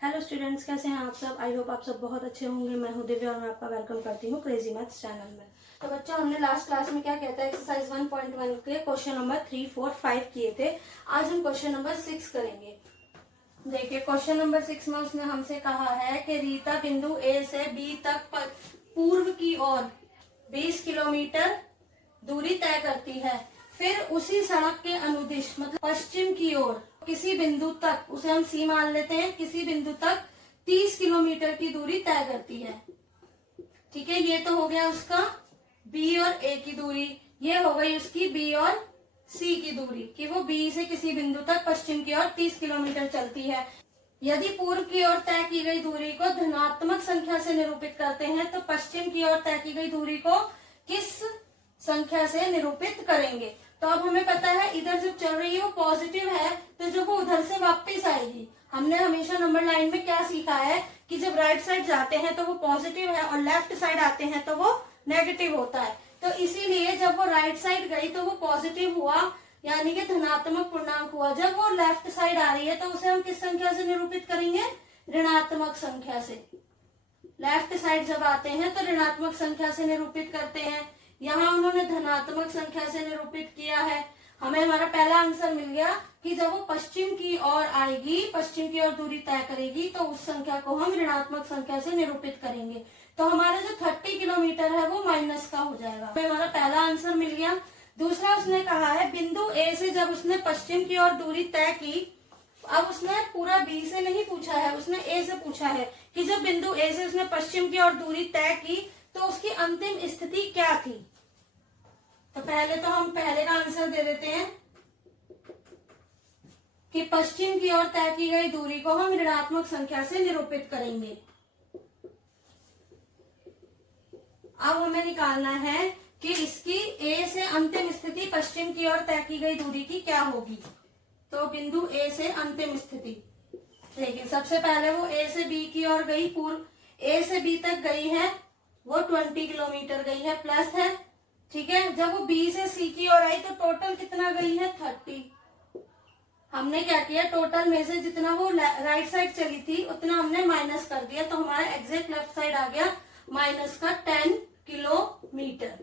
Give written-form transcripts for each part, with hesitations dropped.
Hello students, कैसे हैं आप सब। आई होप आप सब बहुत अच्छे होंगे। मैं हूं दिव्या और मैं आपका वेलकम करती हूं क्रेजी मैथ्स चैनल में। तो बच्चों, हमने लास्ट क्लास में क्या कहता है एक्सरसाइज 1.1 के क्वेश्चन नंबर 3, 4, 5 किए थे। आज हम क्वेश्चन नंबर 6 करेंगे। देखिए, क्वेश्चन नंबर 6 में उसने हमसे कहा है कि रीता बिंदु ए से बी तक पूर्व की ओर 20 किलोमीटर दूरी तय करती है। फिर उसी सड़क के अनुदिश मतलब पश्चिम की ओर किसी बिंदु तक, उसे हम सी मान लेते हैं, किसी बिंदु तक 30 किलोमीटर की दूरी तय करती है। ठीक है, ये तो हो गया उसका बी और ए की दूरी। ये हो गई उसकी बी और सी की दूरी कि वो बी से किसी बिंदु तक पश्चिम की ओर 30 किलोमीटर चलती है। यदि पूर्व की ओर तय की गई दूरी को धनात्मक संख्या से निरूपित करते हैं तो पश्चिम की ओर तय की गई दूरी को किस संख्या से निरूपित करेंगे। तो अब हमें पता है इधर जब चल रही है वो पॉजिटिव है, तो जब वो उधर से वापस आएगी, हमने हमेशा नंबर लाइन में क्या सीखा है कि जब राइट साइड जाते हैं तो वो पॉजिटिव है और लेफ्ट साइड आते हैं तो वो नेगेटिव होता है। तो इसीलिए जब वो राइट साइड गई तो वो पॉजिटिव हुआ, यानी कि धनात्मक पूर्णांक हुआ। जब वो लेफ्ट साइड आ रही है तो उसे हम किस संख्या से निरूपित करेंगे? ऋणात्मक संख्या से। लेफ्ट साइड जब आते हैं तो ऋणात्मक संख्या से निरूपित करते हैं। यहाँ उन्होंने धनात्मक संख्या से निरूपित किया है। हमें हमारा पहला आंसर मिल गया कि जब वो पश्चिम की ओर आएगी, पश्चिम की ओर दूरी तय करेगी, तो उस संख्या को हम ऋणात्मक संख्या से निरूपित करेंगे। तो हमारा जो 30 किलोमीटर है वो माइनस का हो जाएगा। हमें हमारा पहला आंसर मिल गया। दूसरा उसने कहा है बिंदु ए से जब उसने पश्चिम की ओर दूरी तय की, अब उसने पूरा बी से नहीं पूछा है, उसने ए से पूछा है कि जब बिंदु ए से उसने पश्चिम की ओर दूरी तय की तो उसकी अंतिम स्थिति क्या थी। तो पहले तो हम पहले का आंसर दे देते हैं कि पश्चिम की ओर तय की गई दूरी को हम ऋणात्मक संख्या से निरूपित करेंगे। अब हमें निकालना है कि इसकी ए से अंतिम स्थिति पश्चिम की ओर तय की गई दूरी की क्या होगी। तो बिंदु ए से अंतिम स्थिति देखिए, सबसे पहले वो ए से बी की ओर गई, पूर्व ए से बी तक गई है, वो 20 किलोमीटर गई है, प्लस है। ठीक है, जब वो बी से सी की ओर आई तो टोटल कितना गई है? 30। हमने क्या किया, टोटल में से जितना वो राइट साइड चली थी उतना हमने माइनस कर दिया, तो हमारा एग्जैक्ट लेफ्ट साइड आ गया माइनस का 10 किलोमीटर।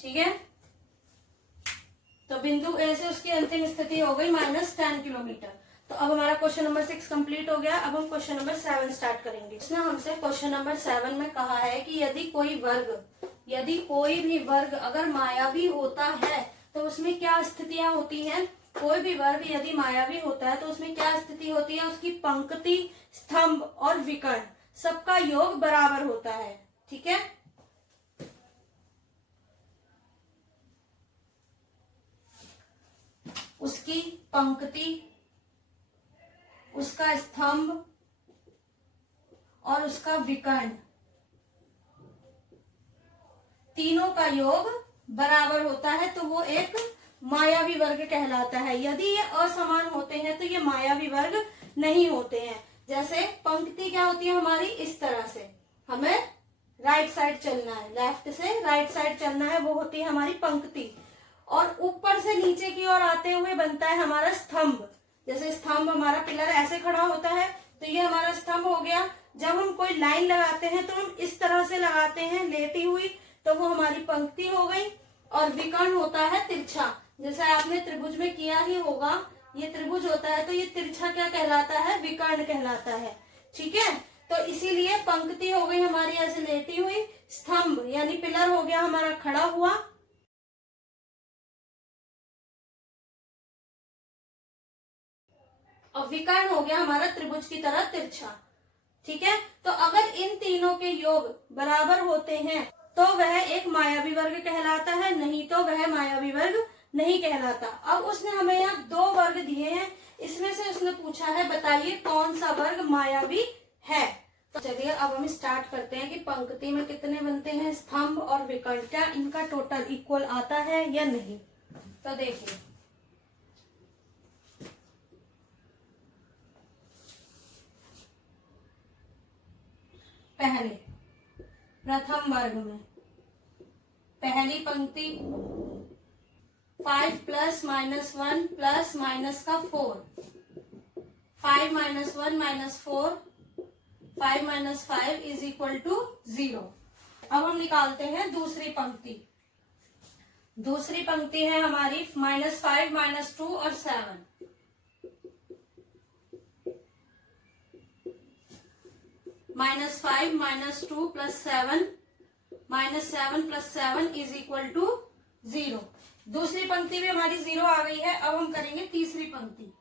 ठीक है, तो बिंदु ए से उसकी अंतिम स्थिति हो गई -10 किलोमीटर। तो अब हमारा क्वेश्चन नंबर 6 कंप्लीट हो गया। अब हम क्वेश्चन नंबर 7 स्टार्ट करेंगे। इसने हमसे क्वेश्चन नंबर 7 में कहा है कि यदि कोई भी वर्ग अगर मायावी होता है तो उसमें क्या स्थितियां होती हैं। कोई भी वर्ग यदि मायावी होता है तो उसमें क्या स्थिति होती है? उसकी पंक्ति, स्तंभ और विकर्ण सबका योग बराबर होता है। ठीक है, उसकी पंक्ति, उसका स्तंभ और उसका विकर्ण तीनों का योग बराबर होता है, तो वो एक मायावी वर्ग कहलाता है। यदि ये असमान होते हैं तो ये मायावी वर्ग नहीं होते हैं। जैसे पंक्ति क्या होती है हमारी? इस तरह से हमें राइट साइड चलना है, लेफ्ट से राइट साइड चलना है, वो होती है हमारी पंक्ति। और ऊपर से नीचे की ओर आते हुए बनता है हमारा स्तंभ। जैसे स्तंभ, हमारा पिलर ऐसे खड़ा होता है तो ये हमारा स्तंभ हो गया। जब हम कोई लाइन लगाते हैं तो हम इस तरह से लगाते हैं लेटी हुई, तो वो हमारी पंक्ति हो गई। और विकर्ण होता है तिरछा, जैसे आपने त्रिभुज में किया ही होगा, ये त्रिभुज होता है तो ये तिरछा क्या कहलाता है? विकर्ण कहलाता है। ठीक है, तो इसीलिए पंक्ति हो गई हमारी ऐसे लेटी हुई, स्तंभ यानी पिलर हो गया हमारा खड़ा हुआ, और विकर्ण हो गया हमारा त्रिभुज की तरह तिरछा। ठीक है, तो अगर इन तीनों के योग बराबर होते हैं तो वह एक मायावी वर्ग कहलाता है, नहीं तो वह मायावी वर्ग नहीं कहलाता। अब उसने हमें यहाँ 2 वर्ग दिए हैं, इसमें से उसने पूछा है बताइए कौन सा वर्ग मायावी है। तो चलिए अब हम स्टार्ट करते हैं कि पंक्ति में कितने बनते हैं स्तंभ और विकर्ण, क्या इनका टोटल इक्वल आता है या नहीं। तो देखिए, पहले प्रथम वर्ग में पहली पंक्ति 5 + -1 + -4, 5 minus 1 minus 4, 5 minus 5 is equal to 0। अब हम निकालते हैं दूसरी पंक्ति। दूसरी पंक्ति है हमारी -5 -2 और 7। -5 -2 + 7, -7 + 7 इज इक्वल टू 0। दूसरी पंक्ति भी हमारी 0 आ गई है। अब हम करेंगे तीसरी पंक्ति।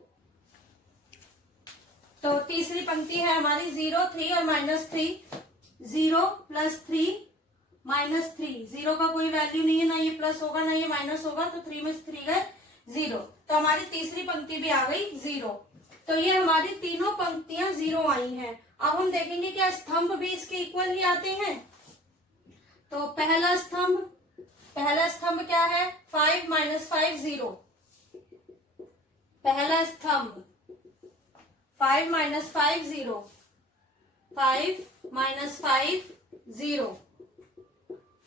तो तीसरी पंक्ति है हमारी 0, 3 और -3। 0 + 3 -3, 0 का कोई वैल्यू नहीं है, ना ये प्लस होगा ना ये माइनस होगा, तो 3 में से 3 गए 0। तो हमारी तीसरी पंक्ति भी आ गई 0। तो ये हमारी तीनों पंक्तियां 0 आई हैं। अब हम देखेंगे क्या स्तंभ भी इसके इक्वल ही आते हैं। तो पहला स्तंभ क्या है, 5 - 5 0। पहला स्तंभ 5 - 5 0, 5 - 5 0,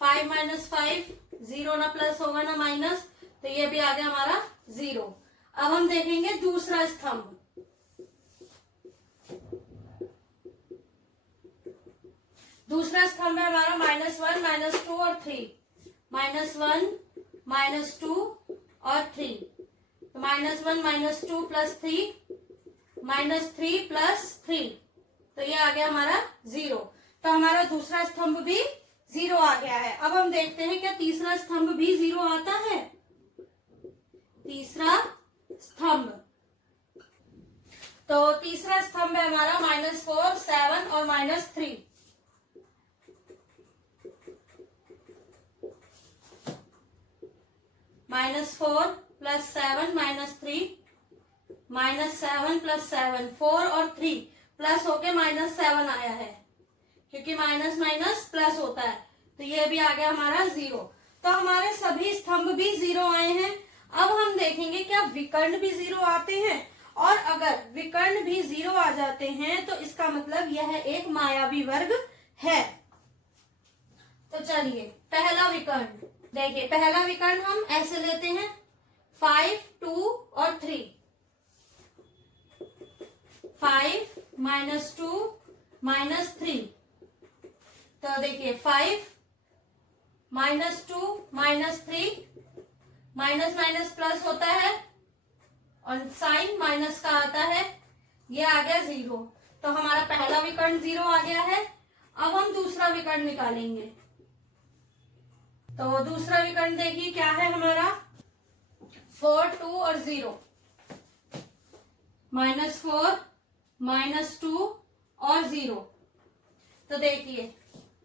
5 - 5 0, ना प्लस होगा ना माइनस, तो ये भी आ गया हमारा 0। अब हम देखेंगे दूसरा स्तंभ। दूसरा स्तंभ है हमारा -1 -2 और 3। -1 -2 और 3, तो -1 -2 + 3, -3 + 3, तो ये आ गया हमारा 0। तो हमारा दूसरा स्तंभ भी 0 आ गया है। अब हम देखते हैं क्या तीसरा स्तंभ भी 0 आता है। तीसरा स्तंभ, तो तीसरा स्तंभ है हमारा -4 7 और -3। -4 + 7 -3, -7 + 7, 4 और 3 प्लस होके -7 आया है, क्योंकि माइनस माइनस प्लस होता है, तो ये भी आ गया हमारा 0। तो हमारे सभी स्तंभ भी 0 आए हैं। अब हम देखेंगे क्या विकर्ण भी 0 आते हैं, और अगर विकर्ण भी 0 आ जाते हैं तो इसका मतलब यह एक मायावी वर्ग है। तो चलिए पहला विकर्ण देखिए। पहला विकर्ण हम ऐसे लेते हैं 5 2 और 3। 5 -2 -3, तो देखिए 5 -2 -3, माइनस माइनस प्लस होता है और साइन माइनस का आता है, ये आ गया 0। तो हमारा पहला विकर्ण 0 आ गया है। अब हम दूसरा विकर्ण निकालेंगे। तो दूसरा विकर्ण देखिए क्या है हमारा 4 2 और 0, -4 -2 और 0। तो देखिए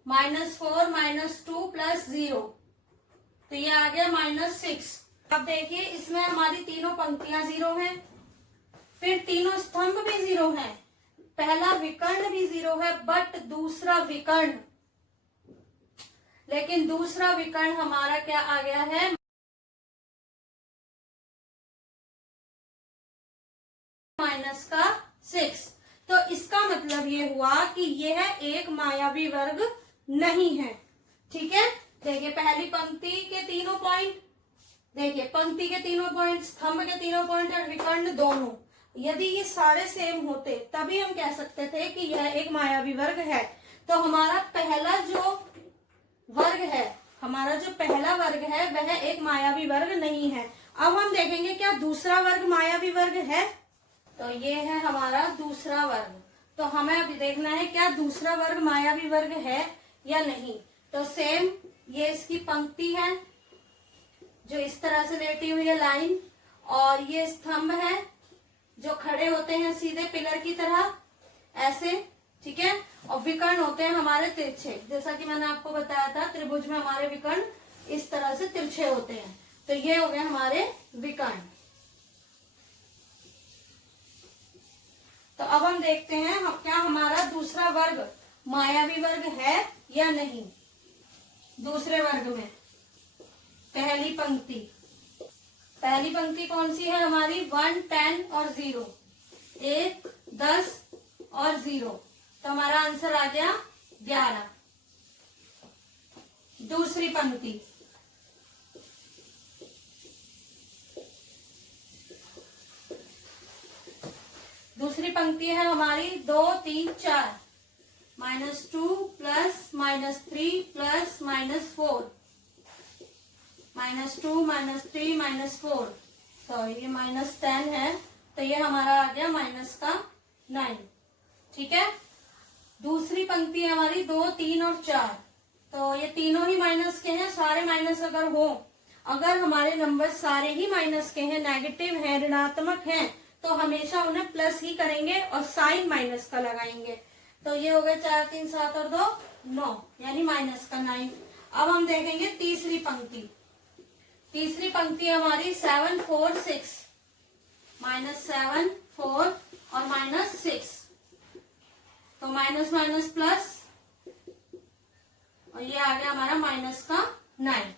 -4 -2 + 0, तो ये आ गया -6। अब देखिए इसमें हमारी तीनों पंक्तियां 0 हैं, फिर तीनों स्तंभ भी 0 हैं, पहला विकर्ण भी 0 है, बट दूसरा विकर्ण, लेकिन दूसरा विकर्ण हमारा क्या आ गया है -6। तो इसका मतलब ये हुआ कि यह एक मायावी वर्ग नहीं है। ठीक है, देखिए पहली पंक्ति के तीनों पॉइंट, देखिए पंक्ति के तीनों पॉइंट, स्तंभ के तीनों पॉइंट और विकर्ण दोनों, यदि ये सारे सेम होते तभी हम कह सकते थे कि यह एक मायावी वर्ग है। तो हमारा पहला जो वर्ग है, हमारा जो पहला वर्ग है वह एक मायावी वर्ग नहीं है। अब हम देखेंगे क्या दूसरा वर्ग मायावी वर्ग है। तो ये है हमारा दूसरा वर्ग। तो हमें अभी देखना है क्या दूसरा वर्ग मायावी वर्ग है या नहीं। तो सेम ये इसकी पंक्ति है जो इस तरह से लेटी हुई है लाइन, और ये स्तंभ है जो खड़े होते हैं सीधे पिलर की तरह ऐसे। ठीक है, और विकर्ण होते हैं हमारे तिरछे, जैसा कि मैंने आपको बताया था त्रिभुज में हमारे विकर्ण इस तरह से तिरछे होते हैं। तो ये हो गए हमारे विकर्ण। तो अब हम देखते हैं क्या हमारा दूसरा वर्ग मायावी वर्ग है या नहीं। दूसरे वर्ग में पहली पंक्ति कौन सी है हमारी 1 10 और 0, 1 10 और 0, तो हमारा आंसर आ गया 11। दूसरी पंक्ति दूसरी पंक्ति है हमारी 2 3 4, -2 प्लस -3 प्लस -4, -2 -3 -4, तो ये -10 है, तो ये हमारा आ गया माइनस का 9। ठीक है, दूसरी पंक्ति है हमारी 2 3 और 4, तो ये तीनों ही माइनस के हैं। सारे माइनस अगर हो, अगर हमारे नंबर सारे ही माइनस के हैं, नेगेटिव हैं, ऋणात्मक हैं, तो हमेशा उन्हें प्लस ही करेंगे और साइन माइनस का लगाएंगे। तो ये हो गए 4 3 7 और 2 9, यानी माइनस का 9। अब हम देखेंगे तीसरी पंक्ति। तीसरी पंक्ति हमारी 7 4 6, -7 4 और -6, तो माइनस माइनस प्लस, और ये आ गया हमारा माइनस का 9।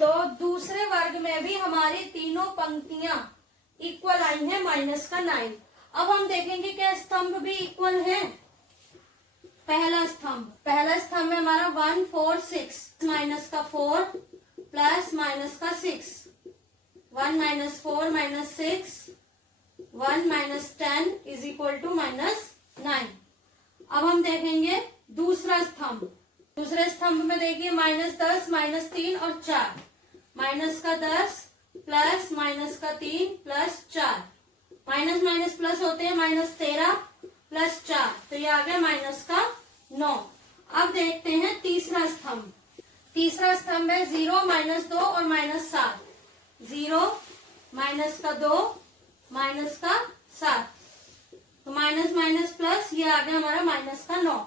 तो दूसरे वर्ग में भी हमारी तीनों पंक्तियां इक्वल आई हैं, माइनस का 9। अब हम देखेंगे क्या स्तंभ भी इक्वल है। पहला स्तंभ में हमारा 1 4 6, माइनस का 4 प्लस माइनस का 6, 1 -4 -6, 1 -10 इज इक्वल टू -9। अब हम देखेंगे दूसरा स्तंभ। दूसरे स्तंभ में देखिए -10 -3 और 4, माइनस का 10 प्लस माइनस का 3 प्लस 4, माइनस माइनस प्लस होते हैं, -13 प्लस 4, तो ये आ गया माइनस का 9। अब देखते हैं तीसरा स्तंभ। तीसरा स्तंभ है 0 -2 और -7, 0 माइनस का 2 माइनस का 7, तो माइनस माइनस प्लस, ये आ गया हमारा माइनस का 9।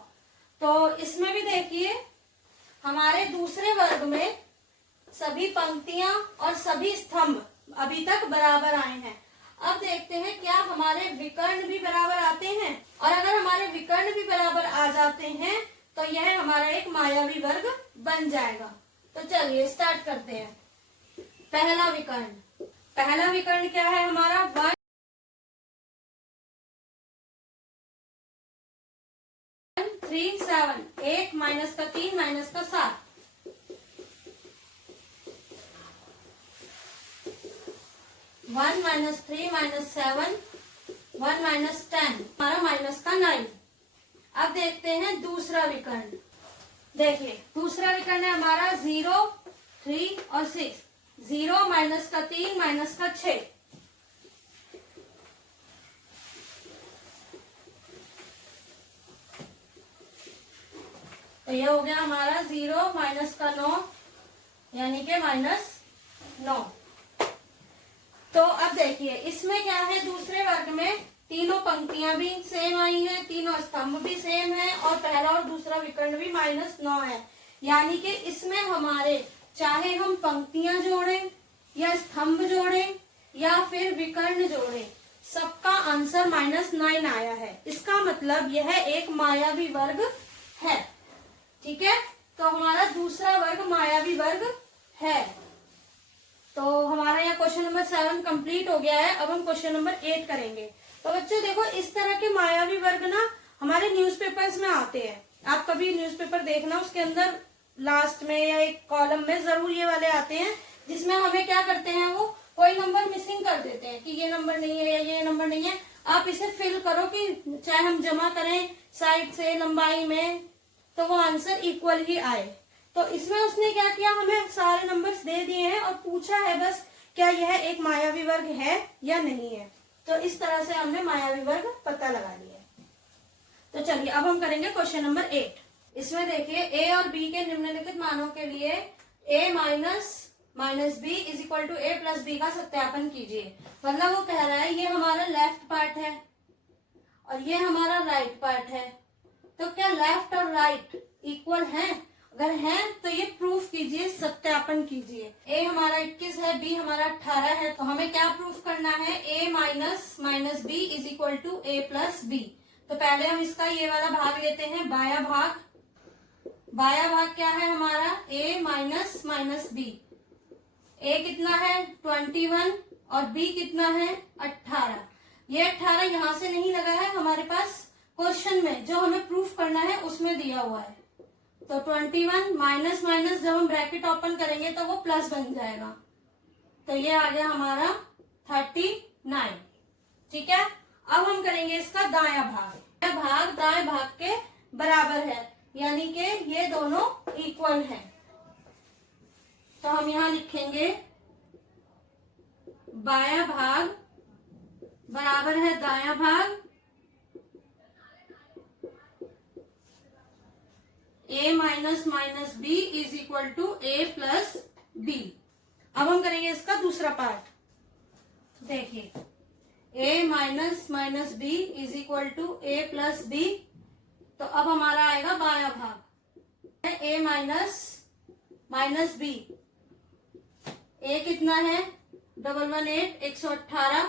तो इसमें भी देखिए हमारे दूसरे वर्ग में सभी पंक्तियां और सभी स्तंभ अभी तक बराबर आए हैं। अब देखते हैं क्या हमारे विकर्ण भी बराबर आते हैं, और अगर हमारे विकर्ण भी बराबर आ जाते हैं तो यह हमारा एक मायावी वर्ग बन जाएगा। तो चलिए स्टार्ट करते हैं। पहला विकर्ण क्या है हमारा 1 3 7, 1 माइनस का 3 माइनस का 7, 1 -3 -7, 1 -10, हमारा माइनस का 9। अब देखते हैं दूसरा विकर्ण। देखिए दूसरा विकर्ण है हमारा 0 3 और 6, 0 माइनस का 3 माइनस का 6, तो ये हो गया हमारा 0 माइनस का 9, यानी कि -9। तो अब देखिए इसमें क्या है, दूसरे वर्ग में तीनों पंक्तियां भी सेम आई हैं, तीनों स्तंभ भी सेम है, और पहला और दूसरा विकर्ण भी -9 है। यानी कि इसमें हमारे चाहे हम पंक्तियां जोड़ें या स्तंभ जोड़ें या फिर विकर्ण जोड़ें, सबका आंसर -9 आया है। इसका मतलब यह एक मायावी वर्ग है। ठीक है, तो हमारा दूसरा वर्ग मायावी वर्ग है। तो हमारा यहाँ क्वेश्चन नंबर 7 कंप्लीट हो गया है। अब हम क्वेश्चन नंबर 8 करेंगे। तो बच्चों देखो, इस तरह के मायावी वर्ग ना हमारे न्यूज़पेपर्स में आते हैं। आप कभी न्यूज़पेपर देखना, उसके अंदर लास्ट में या एक कॉलम में जरूर ये वाले आते हैं, जिसमें हमें क्या करते हैं, वो कोई नंबर मिसिंग कर देते हैं कि ये नंबर नहीं है या ये नंबर नहीं है। आप इसे फिल करो कि चाहे हम जमा करें साइड से लंबाई में, तो वो आंसर इक्वल ही आए। तो इसमें उसने क्या किया, हमें सारे नंबर्स दे दिए हैं और पूछा है बस क्या यह एक मायावी वर्ग है या नहीं है। तो इस तरह से हमने मायावी वर्ग पता लगा लिया। तो चलिए अब हम करेंगे क्वेश्चन नंबर 8। इसमें देखिए a और b के निम्नलिखित मानों के लिए a minus b is equal to a plus b का सत्यापन कीजिए। मतलब वो कह रहा है ये हमारा लेफ्ट पार्ट है और ये हमारा राइट पार्ट है, तो क्या लेफ्ट और राइट इक्वल हैं? अगर हैं तो ये प्रूफ कीजिए, सत्यापन कीजिए। a हमारा 21 है, b हमारा 18 है, तो हमें क्या प्रूफ करना है, a minus b is equal to a plus b। तो पहले हम इसका ये वाला भाग लेते हैं, बाया भाग। बाया भाग क्या है हमारा, a माइनस b। a कितना है 21 और b कितना है 18। ये 18 यहाँ से नहीं लगा है, हमारे पास क्वेश्चन में जो हमें प्रूफ करना है उसमें दिया हुआ है। तो 21 माइनस माइनस जब हम ब्रैकेट ओपन करेंगे तो वो प्लस बन जाएगा। तो ये आ गया हमारा 39। ठीक है, अब हम करेंगे इसका दायां भाग। दायां भाग दाएं भाग के बराबर है, यानी कि ये दोनों इक्वल हैं। तो हम यहां लिखेंगे बायां भाग बराबर है दायां भाग, a minus minus B is equal to a plus B. अब हम करेंगे इसका दूसरा पार्ट। देखिए a minus minus B is equal to a plus B. तो अब हमारा आएगा बायां भाग, a minus minus B, a कितना है 118 118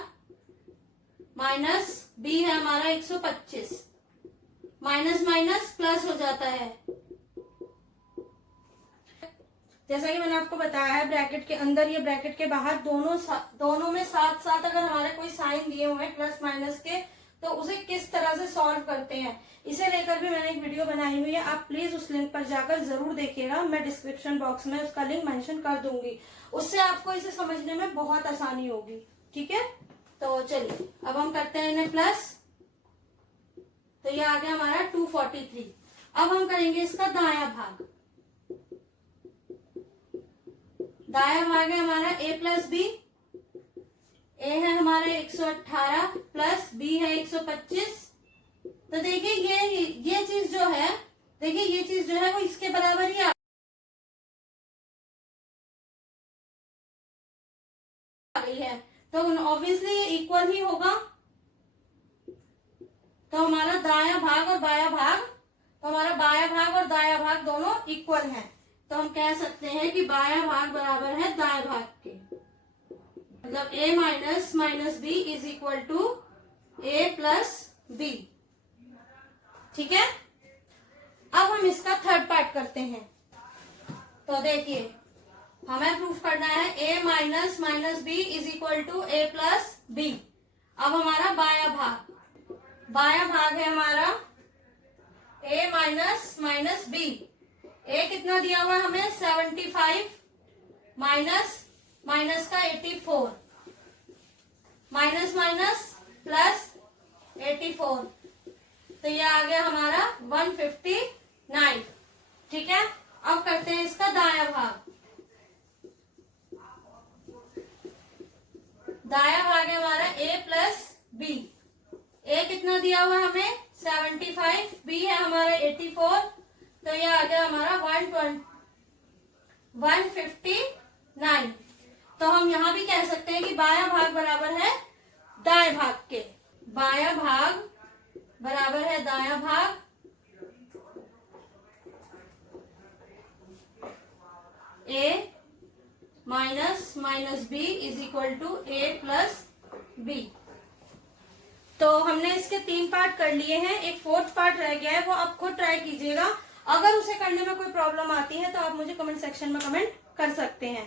माइनस b है हमारा 125, माइनस माइनस प्लस हो जाता है। जैसा कि मैंने आपको बताया है, ब्रैकेट के अंदर या ब्रैकेट के बाहर दोनों में साथ साथ अगर हमारे कोई साइन दिए हुए हैं प्लस माइनस के, तो उसे किस तरह से सॉल्व करते हैं इसे लेकर भी मैंने एक वीडियो बनाई हुई है। आप प्लीज उस लिंक पर जाकर जरूर देखिएगा, मैं डिस्क्रिप्शन बॉक्स में उसका लिंक मेंशन कर दूंगी। उससे आपको इसे समझने में बहुत आसानी होगी। ठीक है, तो चलिए अब हम करते हैं इन्हें प्लस। तो ये आ गया हमारा 243। अब हम करेंगे इसका दायां भाग। दायां भाग है हमारा a प्लस बी, a है हमारे 118 प्लस b है 125। तो देखिए ये चीज जो है, देखिए ये चीज जो है वो इसके बराबर ही आ गई है, तो ऑब्वियसली ये इक्वल ही होगा। तो हमारा दायां भाग और बायां भाग, तो हमारा बायां भाग और दायां भाग दोनों इक्वल हैं। तो हम कह सकते हैं कि बायां भाग बराबर है दाएं भाग के, मतलब a minus minus B is equal to a plus B. ठीक है, अब हम इसका थर्ड पार्ट करते हैं। तो देखिए हमें प्रूफ करना है a minus minus B is equal to a plus B. अब हमारा बायां भाग है हमारा a minus minus B. a कितना दिया हुआ है हमें 75 माइनस माइनस का 84, माइनस माइनस प्लस 84, तो ये आ गया हमारा 159। ठीक है, अब करते हैं इसका दायां भाग। दायां भाग है हमारा a प्लस बी। a कितना दिया हुआ है हमें 75, b है हमारा 84, तो ये आ गया हमारा 159। तो हम यहां भी कह सकते हैं कि बायां भाग बराबर है दाएं भाग के। बायां भाग बराबर है दायां भाग, a minus minus B is equal to a plus B. तो हमने इसके 3 पार्ट कर लिए हैं, एक 4th पार्ट रह गया है, वो आप खुद ट्राई कीजिएगा। अगर उसे करने में कोई प्रॉब्लम आती है तो आप मुझे कमेंट सेक्शन में कमेंट कर सकते हैं।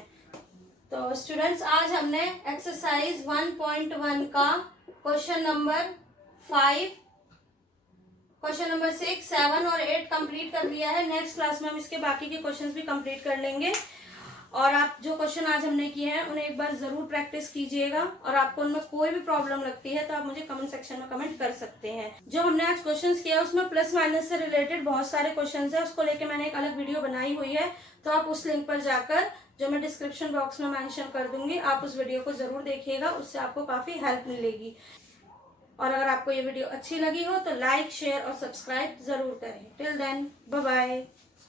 तो स्टूडेंट्स, आज हमने एक्सरसाइज 1.1 का क्वेश्चन नंबर 5, क्वेश्चन नंबर 6, 7 और 8 कंप्लीट कर लिया है। नेक्स्ट क्लास में हम इसके बाकी के क्वेश्चंस भी कंप्लीट कर लेंगे। और आप जो क्वेश्चन आज हमने किए हैं उन्हें एक बार जरूर प्रैक्टिस कीजिएगा, और आपको उनमें कोई भी प्रॉब्लम लगती है तो आप मुझे कमेंट सेक्शन में कमेंट कर सकते हैं। जो हमने आज क्वेश्चंस किया उसमें प्लस माइनस से रिलेटेड बहुत सारे क्वेश्चंस है, उसको लेके मैंने एक अलग वीडियो बनाई हुई है। तो आप उस लिंक पर जाकर, जो मैं डिस्क्रिप्शन बॉक्स में मेंशन कर दूंगी, आप उस वीडियो को जरूर देखिएगा, उससे आपको काफी हेल्प मिलेगी। और अगर आपको ये वीडियो अच्छी लगी हो तो लाइक, शेयर और सब्सक्राइब जरूर करें। Till then, bye bye.